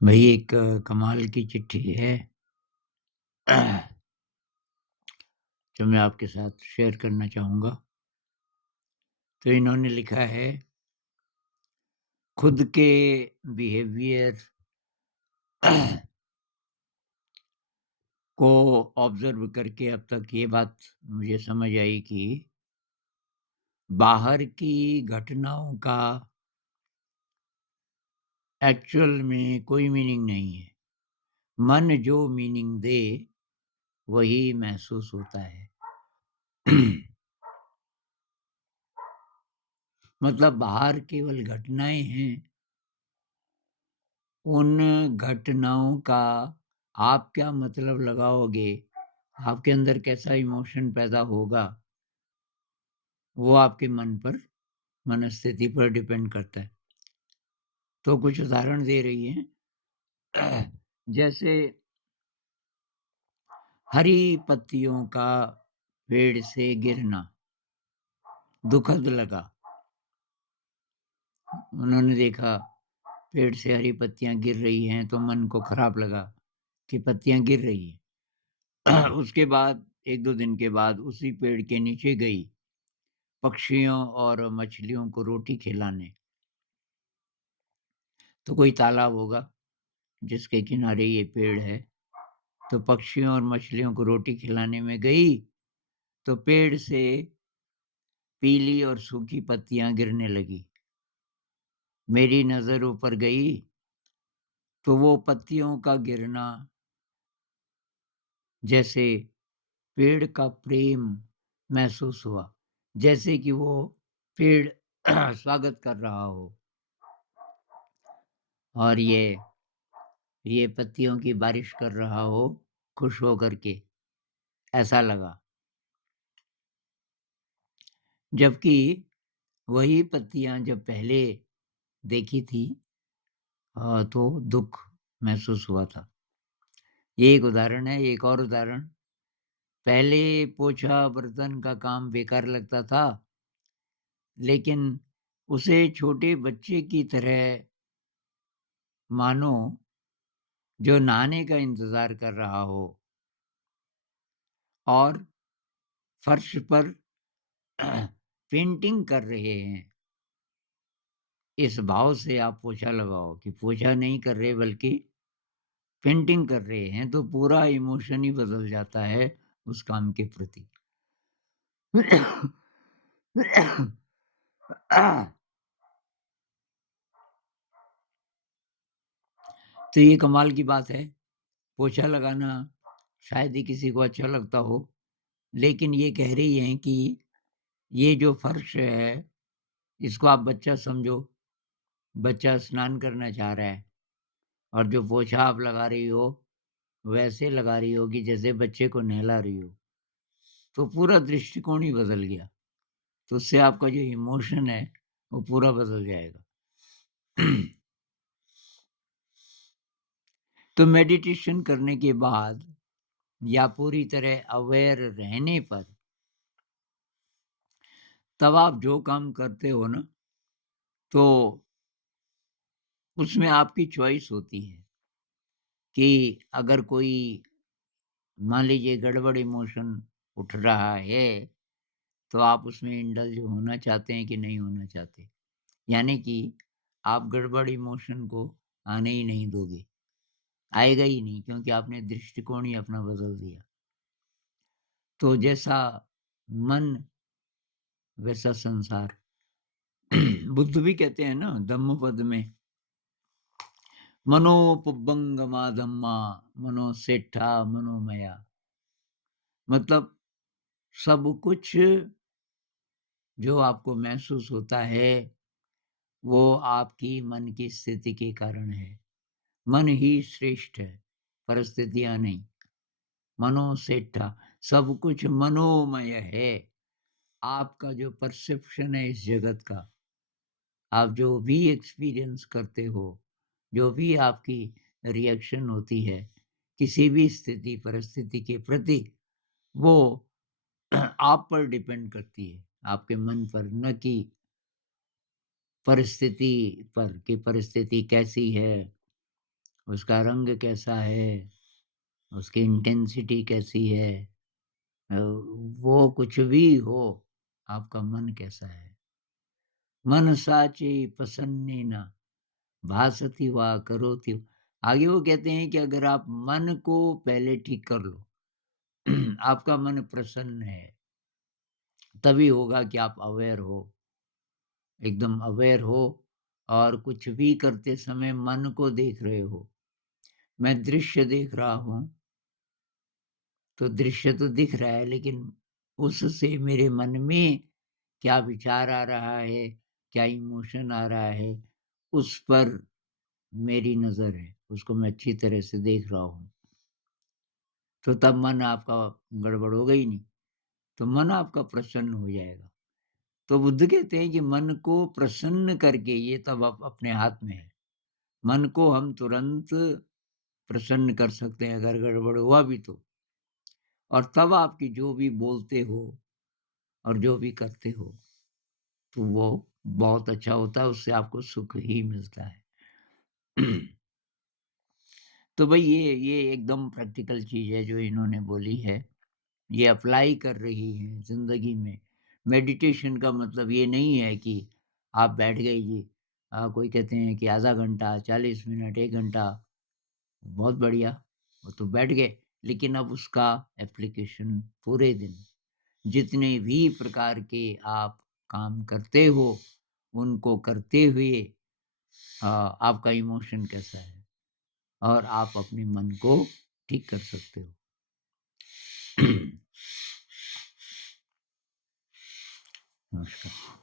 भई एक कमाल की चिट्ठी है जो मैं आपके साथ शेयर करना चाहूँगा। तो इन्होंने लिखा है, खुद के बिहेवियर को ऑब्ज़र्व करके अब तक ये बात मुझे समझ आई कि बाहर की घटनाओं का एक्चुअल में कोई मीनिंग नहीं है। मन जो मीनिंग दे, वही महसूस होता है। मतलब बाहर केवल घटनाएँ हैं, उन घटनाओं का आप क्या मतलब लगाओगे, आपके अंदर कैसा इमोशन पैदा होगा, वो आपके मन पर, मनस्थिति पर डिपेंड करता है। तो कुछ उदाहरण दे रही हैं, जैसे हरी पत्तियों का पेड़ से गिरना दुखद लगा। उन्होंने देखा पेड़ से हरी पत्तियाँ गिर रही हैं, तो मन को खराब लगा कि पत्तियाँ गिर रही हैं। उसके बाद 1-2 दिन के बाद उसी पेड़ के नीचे गई पक्षियों और मछलियों को रोटी खिलाने। तो कोई तालाब होगा जिसके किनारे ये पेड़ है, तो पक्षियों और मछलियों को रोटी खिलाने में गई, तो पेड़ से पीली और सूखी पत्तियाँ गिरने लगी। मेरी नज़र ऊपर गई, तो वो पत्तियों का गिरना जैसे पेड़ का प्रेम महसूस हुआ, जैसे कि वो पेड़ स्वागत कर रहा हो और ये पत्तियों की बारिश कर रहा हो, खुश होकर के, ऐसा लगा। जबकि वही पत्तियाँ जब पहले देखी थी तो दुःख महसूस हुआ था। ये एक उदाहरण है। एक और उदाहरण, पहले पोछा-बर्तन का काम बेकार लगता था, लेकिन उसे छोटे बच्चे की तरह मानो जो नहाने का इंतज़ार कर रहा हो और फर्श पर पेंटिंग कर रहे हैं। इस भाव से आप पोछा लगाओ कि पोछा नहीं कर रहे बल्कि पेंटिंग कर रहे हैं, तो पूरा इमोशन ही बदल जाता है उस काम के प्रति। तो ये कमाल की बात है, पोछा लगाना शायद ही किसी को अच्छा लगता हो, लेकिन ये कह रही हैं कि ये जो फर्श है, इसको आप बच्चा समझो, बच्चा स्नान करना चाह रहा है और जो पोछा आप लगा रही हो, वैसे लगा रही हो कि जैसे बच्चे को नहला रही हो, तो पूरा दृष्टिकोण ही बदल गया। तो उससे आपका जो इमोशन है, वो पूरा बदल जाएगा। तो मेडिटेशन करने के बाद या पूरी तरह अवेयर रहने पर, तब आप जो काम करते हो ना, तो उसमें आपकी चॉइस होती है कि अगर कोई मान लीजिए गड़बड़ इमोशन उठ रहा है, तो आप उसमें इंडल्ज होना चाहते हैं कि नहीं होना चाहते। यानी कि आप गड़बड़ इमोशन को आने ही नहीं दोगे, आएगा ही नहीं क्योंकि आपने दृष्टिकोण ही अपना बदल दिया। तो जैसा मन वैसा संसार। बुद्ध भी कहते हैं ना धम्मपद में, मनोपबंगमा धम्मा, मनोसेट्ठा मनोमया। मतलब सब कुछ जो आपको महसूस होता है, वो आपकी मन की स्थिति के कारण है। मन ही श्रेष्ठ है, परिस्थितियाँ नहीं। मनोसेट्ठा, सब कुछ मनोमय है। आपका जो परसेप्शन है इस जगत का, आप जो भी एक्सपीरियंस करते हो, जो भी आपकी रिएक्शन होती है, किसी भी स्थिति, परिस्थिति के प्रति, वो आप पर डिपेंड करती है, आपके मन पर, न कि परिस्थिति पर कि परिस्थिति कैसी है उसका रंग कैसा है, उसकी इंटेंसिटी कैसी है, अ, वो कुछ भी हो, आपका मन कैसा है? मन साचे प्रसन्नेन भासति वा करोति। आगे वो कहते हैं कि अगर आप मन को पहले ठीक कर लो, आपका मन प्रसन्न है, तभी होगा कि आप अवेयर हो, एकदम अवेयर हो और कुछ भी करते समय मन को देख रहे हो। मैं दृश्य देख रहा हूँ, तो दृश्य तो दिख रहा है, लेकिन उससे मेरे मन में क्या विचार आ रहा है, क्या इमोशन आ रहा है, उस पर मेरी नज़र है, उसको मैं अच्छी तरह से देख रहा हूँ। तो तब मन आपका गड़बड़ होगा ही नहीं, तो मन आपका प्रसन्न हो जाएगा। तो बुद्ध कहते हैं कि मन को प्रसन्न करके ये तब अपने हाथ में है। मन को हम तुरंत प्रसन्न कर सकते हैं अगर गड़बड़ हुआ भी तो। और तब आपकी जो भी बोलते हो और जो भी करते हो, तो वो बहुत अच्छा होता है, उससे आपको सुख ही मिलता है। तो भई ये एकदम प्रैक्टिकल चीज़ है जो इन्होंने बोली है। ये अप्लाई कर रही हैं ज़िंदगी में। मेडिटेशन का मतलब ये नहीं है कि आप बैठ गए जी। कोई कहते हैं कि आधा घंटा, 40 मिनट, 1 घंटा, बहुत बढ़िया, वो तो बैठ गए। लेकिन अब उसका एप्लीकेशन पूरे दिन, जितने भी प्रकार के आप काम करते हो, उनको करते हुए आपका इमोशन कैसा है और आप अपने मन को ठीक कर सकते हो। नमस्कार।